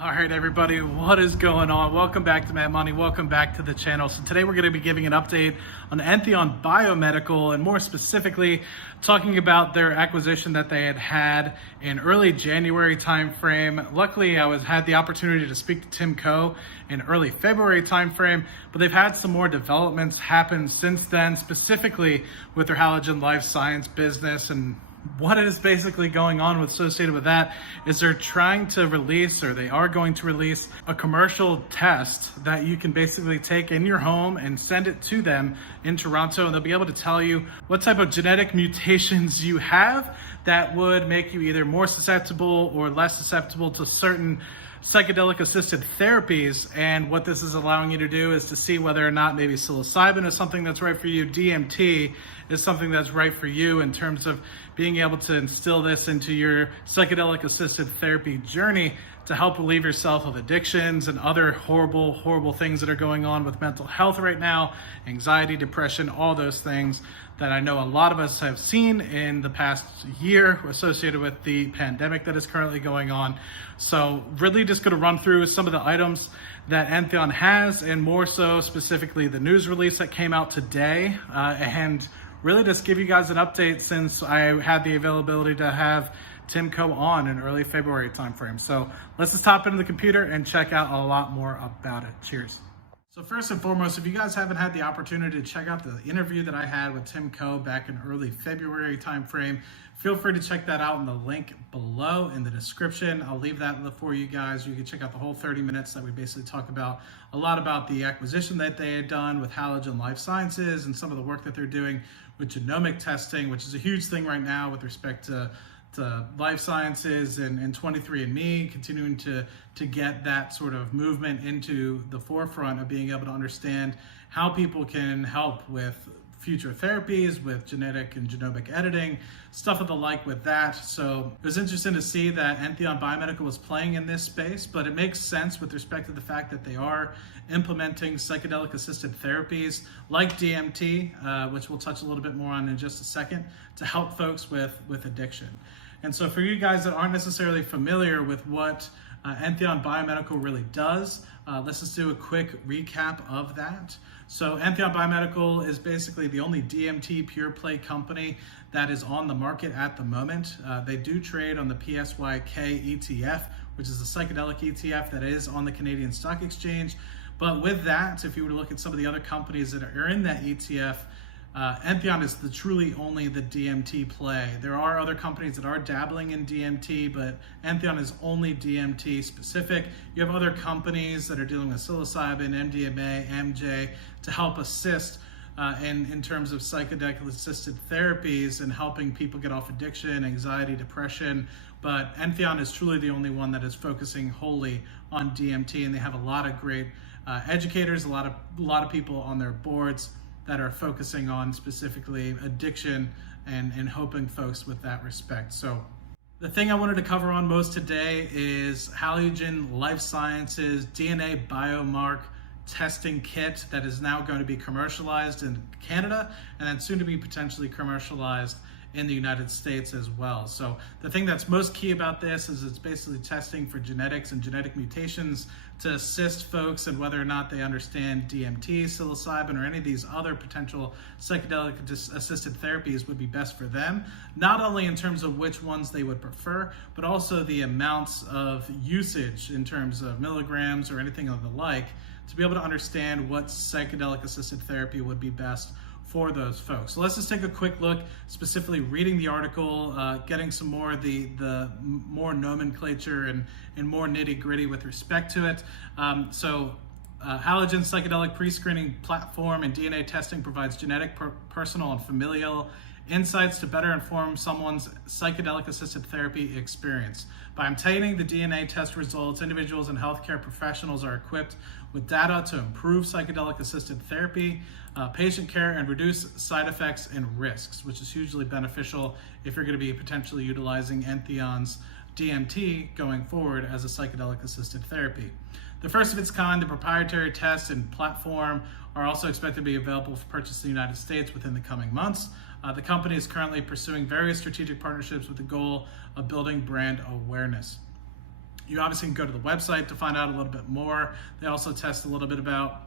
All right, everybody, what is going on? Welcome back to Mad Money. Welcome back to the channel. So today we're going to be giving an update on Entheon Biomedical, and more specifically talking about their acquisition that they had in early January timeframe. Luckily, I had the opportunity to speak to Tim Coe in early February timeframe, but they've had some more developments happen since then, specifically with their halogen life science business. And what is basically going on associated with that is they're trying to release, or they are going to release, a commercial test that you can basically take in your home and send it to them in Toronto, and they'll be able to tell you what type of genetic mutations you have that would make you either more susceptible or less susceptible to certain psychedelic assisted therapies. And what this is allowing you to do is to see whether or not maybe psilocybin is something that's right for you, DMT is something that's right for you, in terms of being able to instill this into your psychedelic assisted therapy journey to help relieve yourself of addictions and other horrible things that are going on with mental health right now, anxiety, depression, all those things that I know a lot of us have seen in the past year associated with the pandemic that is currently going on. So really just going to run through some of the items that Entheon has, and more so specifically the news release that came out today, and really just give you guys an update since I had the availability to have Tim Coe on in early February timeframe. So let's just hop into the computer and check out a lot more about it. Cheers. So first and foremost, if you guys haven't had the opportunity to check out the interview that I had with Tim Coe back in early February timeframe, feel free to check that out in the link below in the description. I'll leave that for you guys. You can check out the whole 30 minutes that we basically talk about a lot about the acquisition that they had done with Halogen Life Sciences and some of the work that they're doing with genomic testing, which is a huge thing right now with respect to life sciences and 23andMe, continuing to get that sort of movement into the forefront of being able to understand how people can help with future therapies, with genetic and genomic editing, stuff of the like with that. So it was interesting to see that Entheon Biomedical was playing in this space, but it makes sense with respect to the fact that they are implementing psychedelic assisted therapies like DMT, which we'll touch a little bit more on in just a second, to help folks with addiction. And so for you guys that aren't necessarily familiar with what Entheon Biomedical really does, let's just do a quick recap of that. So Entheon Biomedical is basically the only DMT pure play company that is on the market at the moment. They do trade on the PSYK ETF, which is a psychedelic ETF that is on the Canadian Stock Exchange. But with that, if you were to look at some of the other companies that are in that ETF, Entheon is truly only the DMT play. There are other companies that are dabbling in DMT, but Entheon is only DMT specific. You have other companies that are dealing with psilocybin, MDMA, MJ to help assist in terms of psychedelic assisted therapies and helping people get off addiction, anxiety, depression. But Entheon is truly the only one that is focusing wholly on DMT, and they have a lot of great educators, a lot of people on their boards that are focusing on specifically addiction and helping folks with that respect. So the thing I wanted to cover on most today is Halogen Life Sciences DNA biomark testing kit that is now going to be commercialized in Canada and then soon to be potentially commercialized in the United States as well. So the thing that's most key about this is it's basically testing for genetics and genetic mutations to assist folks in whether or not they understand DMT, psilocybin, or any of these other potential psychedelic assisted therapies would be best for them, not only in terms of which ones they would prefer, but also the amounts of usage in terms of milligrams or anything of the like, to be able to understand what psychedelic assisted therapy would be best for those folks. So let's just take a quick look, specifically reading the article, getting some more of the more nomenclature and more nitty gritty with respect to it. Halogen psychedelic pre-screening platform and DNA testing provides genetic, personal, and familial insights to better inform someone's psychedelic assisted therapy experience. By obtaining the DNA test results, individuals and healthcare professionals are equipped with data to improve psychedelic assisted therapy, patient care, and reduce side effects and risks, which is hugely beneficial if you're going to be potentially utilizing Entheon's DMT going forward as a psychedelic assisted therapy. The first of its kind, the proprietary test and platform are also expected to be available for purchase in the United States within the coming months. The company is currently pursuing various strategic partnerships with the goal of building brand awareness. You obviously can go to the website to find out a little bit more. They also test a little bit about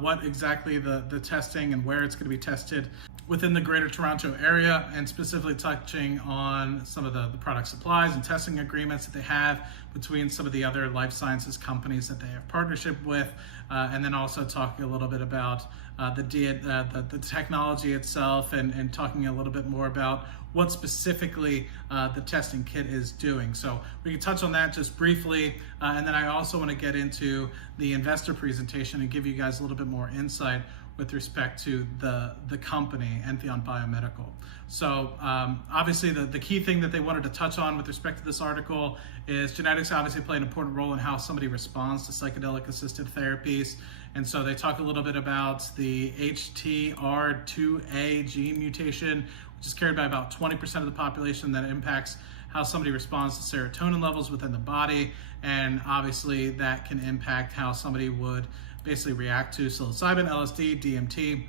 what exactly the testing and where it's going to be tested within the Greater Toronto area, and specifically touching on some of the product supplies and testing agreements that they have between some of the other life sciences companies that they have partnership with, and then also talking a little bit about the technology itself, and talking a little bit more about what specifically the testing kit is doing. So we can touch on that just briefly, and then I also want to get into the investor presentation and give you guys a little bit more insight with respect to the company, Entheon Biomedical. So obviously the key thing that they wanted to touch on with respect to this article is genetics obviously play an important role in how somebody responds to psychedelic assisted therapies. And so they talk a little bit about the HTR2A gene mutation, which is carried by about 20% of the population, that impacts how somebody responds to serotonin levels within the body. And obviously that can impact how somebody would basically react to psilocybin, LSD, DMT.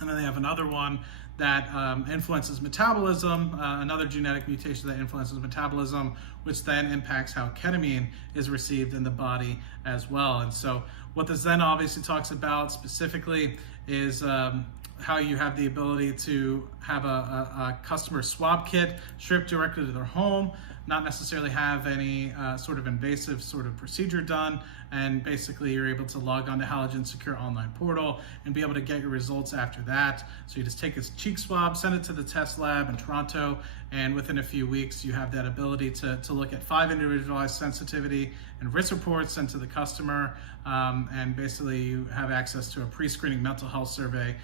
And then they have another one that influences metabolism, another genetic mutation that influences metabolism, which then impacts how ketamine is received in the body as well. And so what this then obviously talks about specifically is how you have the ability to have a customer swab kit shipped directly to their home, not necessarily have any sort of invasive sort of procedure done, and basically you're able to log on to Halogen's secure online portal and be able to get your results after that. So you just take a cheek swab, send it to the test lab in Toronto, and within a few weeks you have that ability to look at 5 individualized sensitivity and risk reports sent to the customer, and basically you have access to a pre-screening mental health survey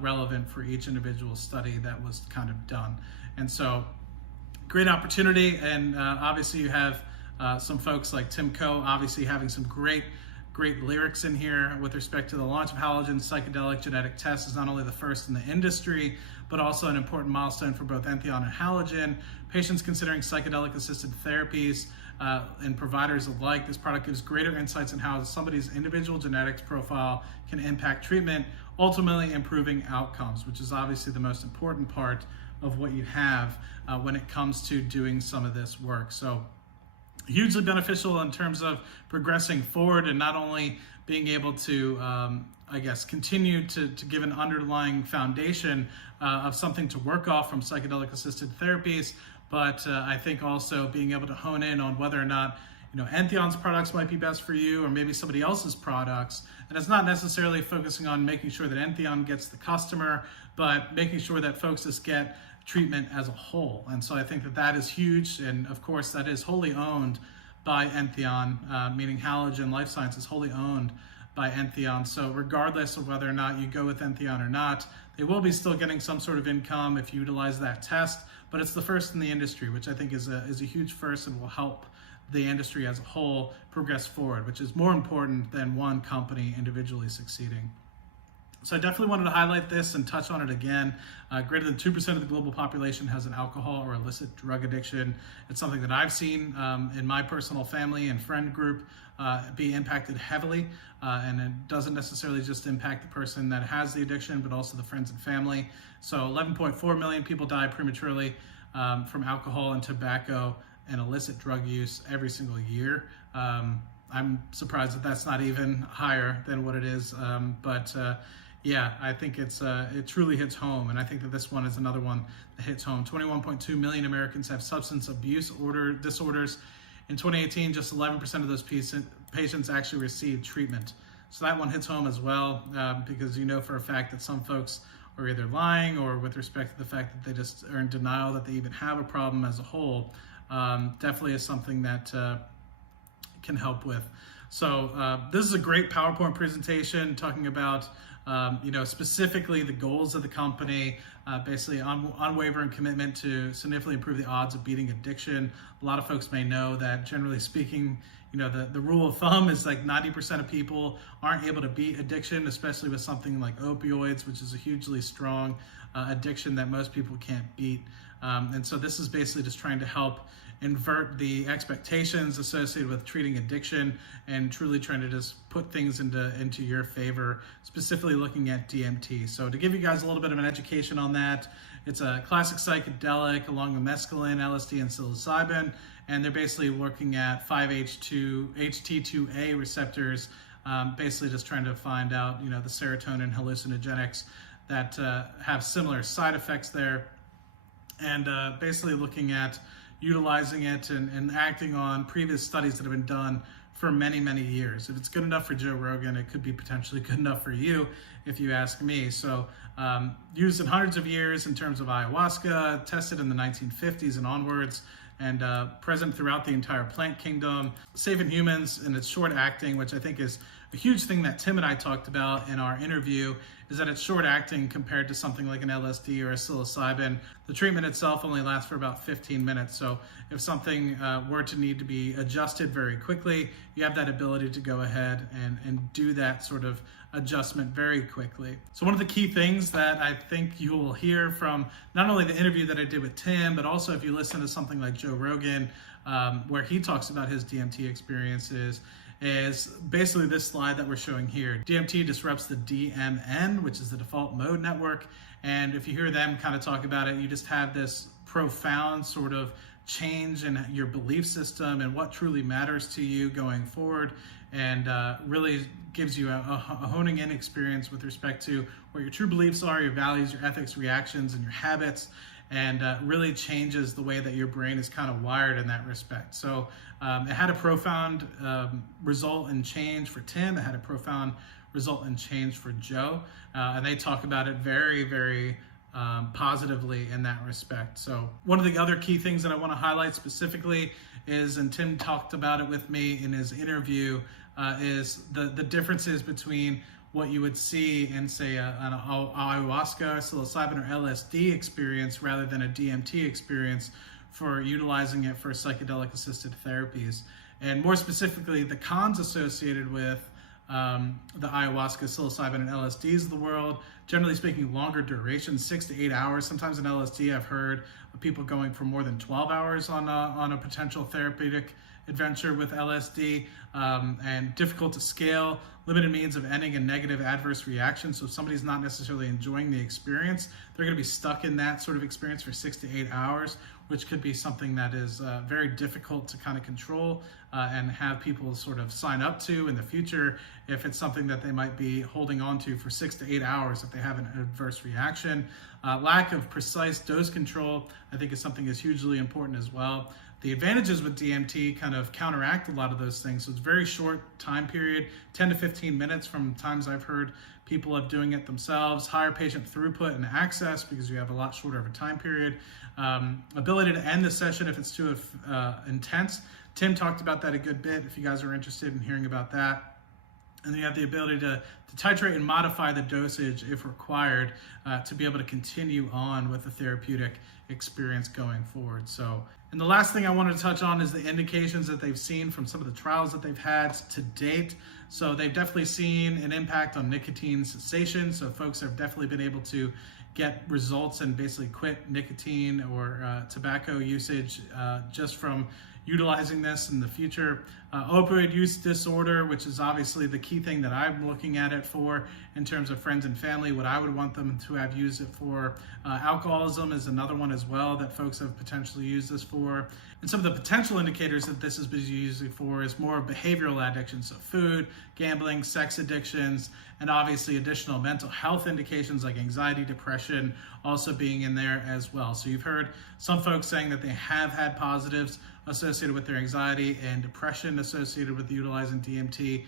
relevant for each individual study that was kind of done. And so great opportunity, and obviously you have some folks like Tim Coe obviously having some great lyrics in here with respect to the launch of Halogen's psychedelic genetic test is not only the first in the industry, but also an important milestone for both Entheon and Halogen. Patients considering psychedelic assisted therapies and providers alike, this product gives greater insights on how somebody's individual genetics profile can impact treatment, ultimately improving outcomes, which is obviously the most important part of what you have when it comes to doing some of this work. So hugely beneficial in terms of progressing forward and not only being able to, I guess, continue to give an underlying foundation of something to work off from psychedelic assisted therapies, but I think also being able to hone in on whether or not Entheon's products might be best for you, or maybe somebody else's products. And it's not necessarily focusing on making sure that Entheon gets the customer, but making sure that folks just get treatment as a whole. And so I think that is huge. And of course, that is wholly owned by Entheon, meaning Halogen Life Science is wholly owned by Entheon. So regardless of whether or not you go with Entheon or not, they will be still getting some sort of income if you utilize that test. But it's the first in the industry, which I think is a huge first and will help the industry as a whole progress forward, which is more important than one company individually succeeding. So I definitely wanted to highlight this and touch on it again. Greater than 2% of the global population has an alcohol or illicit drug addiction. It's something that I've seen in my personal family and friend group be impacted heavily, and it doesn't necessarily just impact the person that has the addiction, but also the friends and family. So 11.4 million people die prematurely from alcohol and tobacco and illicit drug use every single year. I'm surprised that that's not even higher than what it is, but yeah, I think it truly hits home, and I think that this one is another one that hits home. 21.2 million Americans have substance abuse disorders. In 2018, just 11% of those patients actually received treatment. So that one hits home as well, because for a fact that some folks are either lying or with respect to the fact that they just are in denial that they even have a problem as a whole. Definitely is something that can help with. So this is a great PowerPoint presentation talking about specifically the goals of the company, basically unwavering commitment to significantly improve the odds of beating addiction. A lot of folks may know that generally speaking, the rule of thumb is like 90% of people aren't able to beat addiction, especially with something like opioids, which is a hugely strong addiction that most people can't beat. And so this is basically just trying to help invert the expectations associated with treating addiction and truly trying to just put things into your favor, specifically looking at DMT. So to give you guys a little bit of an education on that, it's a classic psychedelic along with mescaline, LSD, and psilocybin, and they're basically looking at 5-HT2A receptors, basically just trying to find out, the serotonin hallucinogenics that have similar side effects there, and basically looking at utilizing it and acting on previous studies that have been done for many, many years. If it's good enough for Joe Rogan, it could be potentially good enough for you, if you ask me. So used in hundreds of years in terms of ayahuasca, tested in the 1950s and onwards, and present throughout the entire plant kingdom, safe in humans, and it's short acting, which I think is a huge thing that Tim and I talked about in our interview, is that it's short acting compared to something like an LSD or a psilocybin. The treatment itself only lasts for about 15 minutes. So if something were to need to be adjusted very quickly, you have that ability to go ahead and do that sort of adjustment very quickly. So one of the key things that I think you will hear from not only the interview that I did with Tim, but also if you listen to something like Joe Rogan, where he talks about his DMT experiences, is basically this slide that we're showing here. DMT disrupts the DMN, which is the default mode network. And if you hear them kind of talk about it, you just have this profound sort of change in your belief system and what truly matters to you going forward, and really gives you a honing in experience with respect to what your true beliefs are, your values, your ethics, reactions, and your habits, and really changes the way that your brain is kind of wired in that respect. So it had a profound result in change for Tim. It had a profound result in change for Joe. And they talk about it very, very positively in that respect. So one of the other key things that I want to highlight specifically is, and Tim talked about it with me in his interview, is the differences between what you would see in, say, an ayahuasca, psilocybin, or LSD experience rather than a DMT experience for utilizing it for psychedelic assisted therapies. And more specifically, the cons associated with the ayahuasca, psilocybin, and LSDs of the world, generally speaking, longer duration, 6 to 8 hours. Sometimes in LSD, I've heard of people going for more than 12 hours on a potential therapeutic adventure with LSD, and difficult to scale, limited means of ending a negative adverse reaction. So if somebody's not necessarily enjoying the experience, they're going to be stuck in that sort of experience for 6 to 8 hours, which could be something that is very difficult to kind of control and have people sort of sign up to in the future if it's something that they might be holding on to for 6 to 8 hours if they have an adverse reaction. Lack of precise dose control, I think, is something that's hugely important as well. The advantages with DMT kind of counteract a lot of those things. So it's a very short time period, 10 to 15 minutes from times I've heard people of doing it themselves. Higher patient throughput and access because you have a lot shorter of a time period. Ability to end the session if it's too intense. Tim talked about that a good bit if you guys are interested in hearing about that. And then you have the ability to titrate and modify the dosage if required to be able to continue on with the therapeutic experience going forward. So, and the last thing I wanted to touch on is the indications that they've seen from some of the trials that they've had to date. So they've definitely seen an impact on nicotine cessation. So folks have definitely been able to get results and basically quit nicotine or tobacco usage just from utilizing this in the future. Opioid use disorder, which is obviously the key thing that I'm looking at it for in terms of friends and family, what I would want them to have used it for. Alcoholism is another one as well that folks have potentially used this for. And some of the potential indicators that this has been used for is more behavioral addictions, so food, gambling, sex addictions, and obviously additional mental health indications like anxiety, depression, also being in there as well. So you've heard some folks saying that they have had positives associated with their anxiety and depression associated with utilizing DMT,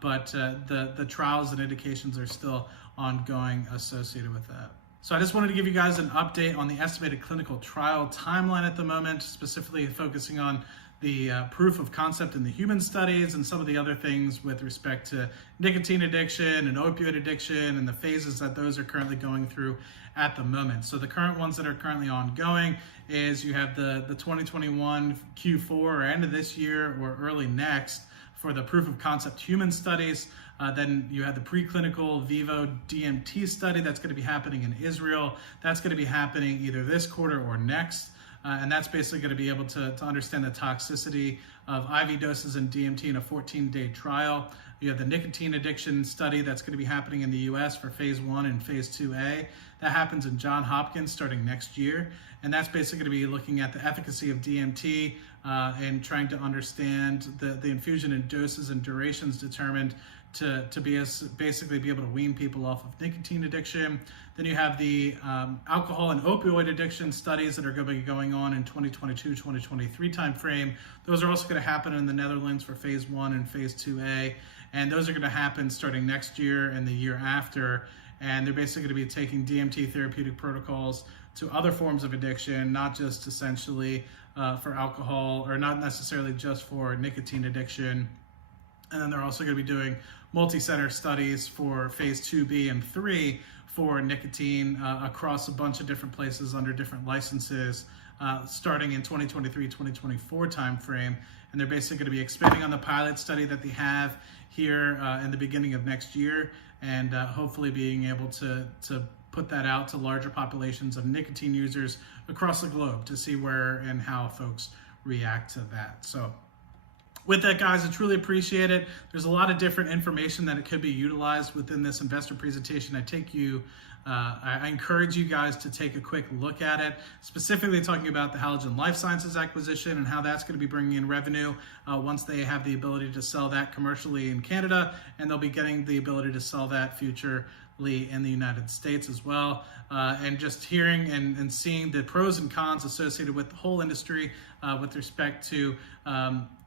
but the trials and indications are still ongoing associated with that. So I just wanted to give you guys an update on the estimated clinical trial timeline at the moment, specifically focusing on the proof of concept in the human studies and some of the other things with respect to nicotine addiction and opioid addiction and the phases that those are currently going through at the moment. So the current ones that are currently ongoing is you have the 2021 Q4 or end of this year or early next for the proof of concept human studies. Then you have the preclinical Vivo DMT study that's going to be happening in Israel. That's going to be happening either this quarter or next. And that's basically going to be able to understand the toxicity of IV doses in DMT in a 14-day trial. You have the nicotine addiction study that's going to be happening in the US for phase 1 and phase 2A. That happens in Johns Hopkins starting next year. And that's basically going to be looking at the efficacy of DMT and trying to understand the infusion and doses and durations determined to basically be able to wean people off of nicotine addiction. Then you have the alcohol and opioid addiction studies that are going to be going on in 2022-2023 timeframe. Those are also going to happen in the Netherlands for phase 1 and phase 2A, and those are going to happen starting next year and the year after. And they're basically going to be taking DMT therapeutic protocols to other forms of addiction, not just essentially for alcohol, or not necessarily just for nicotine addiction. And then they're also going to be doing multi-center studies for phase 2B and 3 for nicotine across a bunch of different places under different licenses, starting in 2023-2024 timeframe. And they're basically going to be expanding on the pilot study that they have here in the beginning of next year, and hopefully being able to put that out to larger populations of nicotine users across the globe to see where and how folks react to that. So with that, guys, I truly appreciate it. There's a lot of different information that it could be utilized within this investor presentation. I encourage you guys to take a quick look at it, specifically talking about the Halogen Life Sciences acquisition and how that's going to be bringing in revenue once they have the ability to sell that commercially in Canada, and they'll be getting the ability to sell that futurely in the United States as well. And just hearing and seeing the pros and cons associated with the whole industry with respect to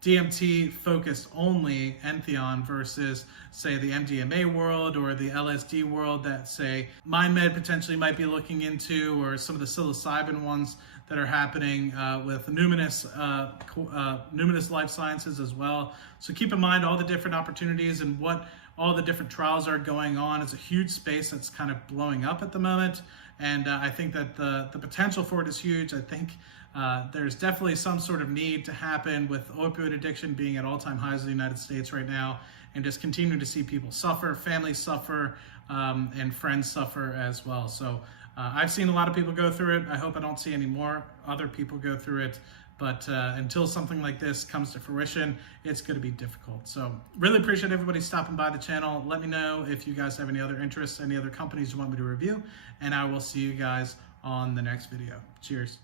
DMT focused only Entheon versus, say, the MDMA world or the LSD world that, say, Mindmed potentially might be looking into, or some of the psilocybin ones that are happening with Numinous Life Sciences as well. So keep in mind all the different opportunities and what all the different trials are going on. It's a huge space that's kind of blowing up at the moment. And I think that the potential for it is huge. I think there's definitely some sort of need to happen with opioid addiction being at all-time highs in the United States right now, and just continuing to see people suffer, families suffer, and friends suffer as well. So I've seen a lot of people go through it. I hope I don't see any more other people go through it. But until something like this comes to fruition, it's going to be difficult. So really appreciate everybody stopping by the channel. Let me know if you guys have any other interests, any other companies you want me to review, and I will see you guys on the next video. Cheers.